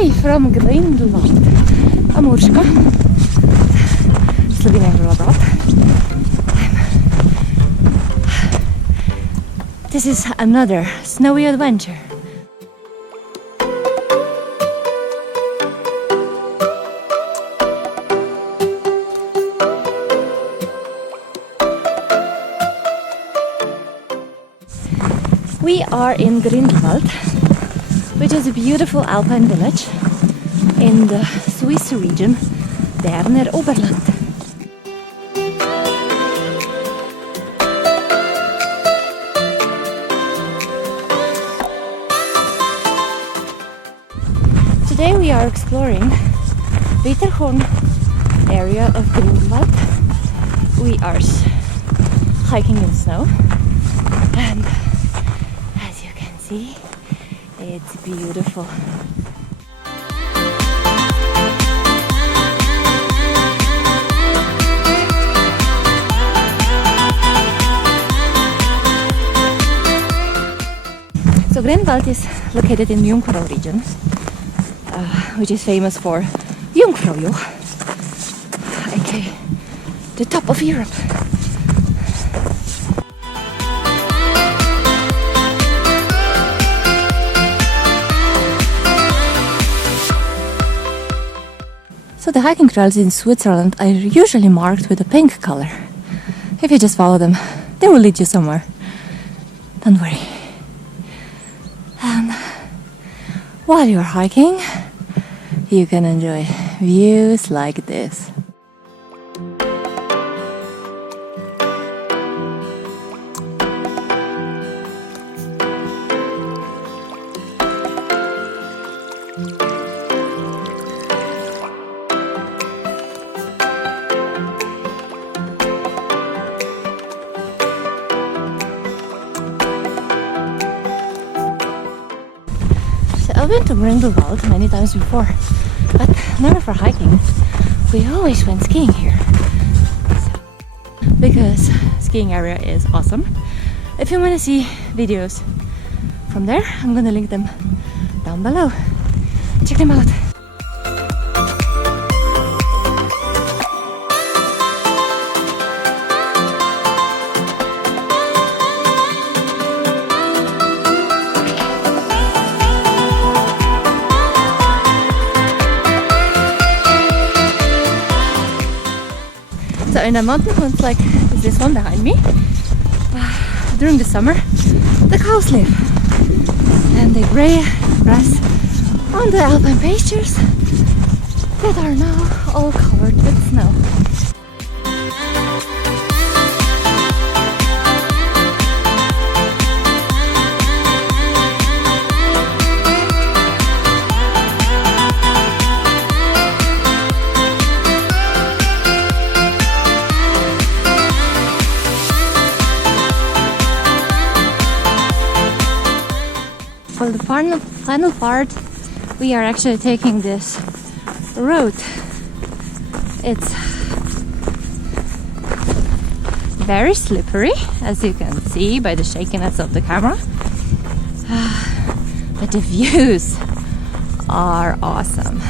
Hey, from Grindelwald, Amurska, Slovenian abroad. This is another snowy adventure. We are in Grindelwald, which is a beautiful Alpine village in the Swiss region, Berner Oberland. Today we are exploring Wetterhorn area of Grindelwald. We are hiking in snow, and as you can see, it's beautiful. So Grindelwald is located in the Unported region, which is famous for Jungfraujoch, aka the top of Europe. So the hiking trails in Switzerland are usually marked with a pink color. If you just follow them, they will lead you somewhere. Don't worry. And while you're hiking, you can enjoy views like this. I've been to Grindelwald many times before, but never for hiking. We always went skiing here, because skiing area is awesome. If you want to see videos from there, I'm gonna link them down below. Check them out. So in a mountain ones like this one behind me, during the summer, the cows live, and they grass on the alpine pastures that are now all covered with snow. For the final part, we are actually taking this road. It's very slippery, as you can see by the shakiness of the camera, but the views are awesome.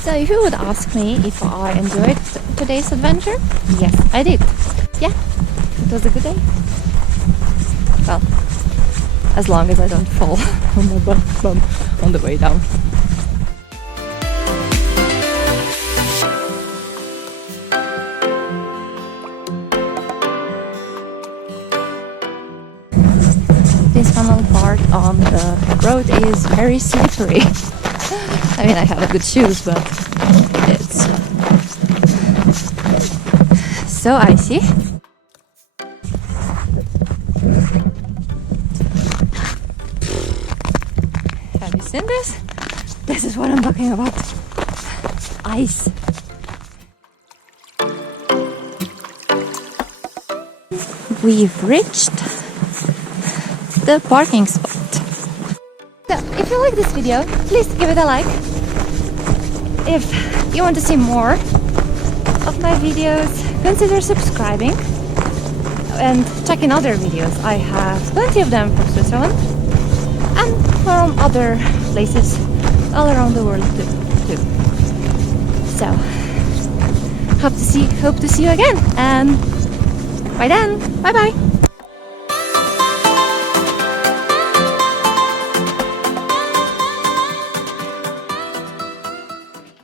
So if you would ask me if I enjoyed today's adventure, yes, I did. Yeah, it was a good day. Well, as long as I don't fall on my bum on the way down. This final part on the road is very slippery. I mean, I have good shoes, but it's so icy. Have you seen this? This is what I'm talking about. Ice. We've reached the parking spot. So, if you like this video, please give it a like. If you want to see more of my videos, consider subscribing. and check in other videos. I have plenty of them from Switzerland and from other places all around the world too. So hope to see you again, and by then, bye bye.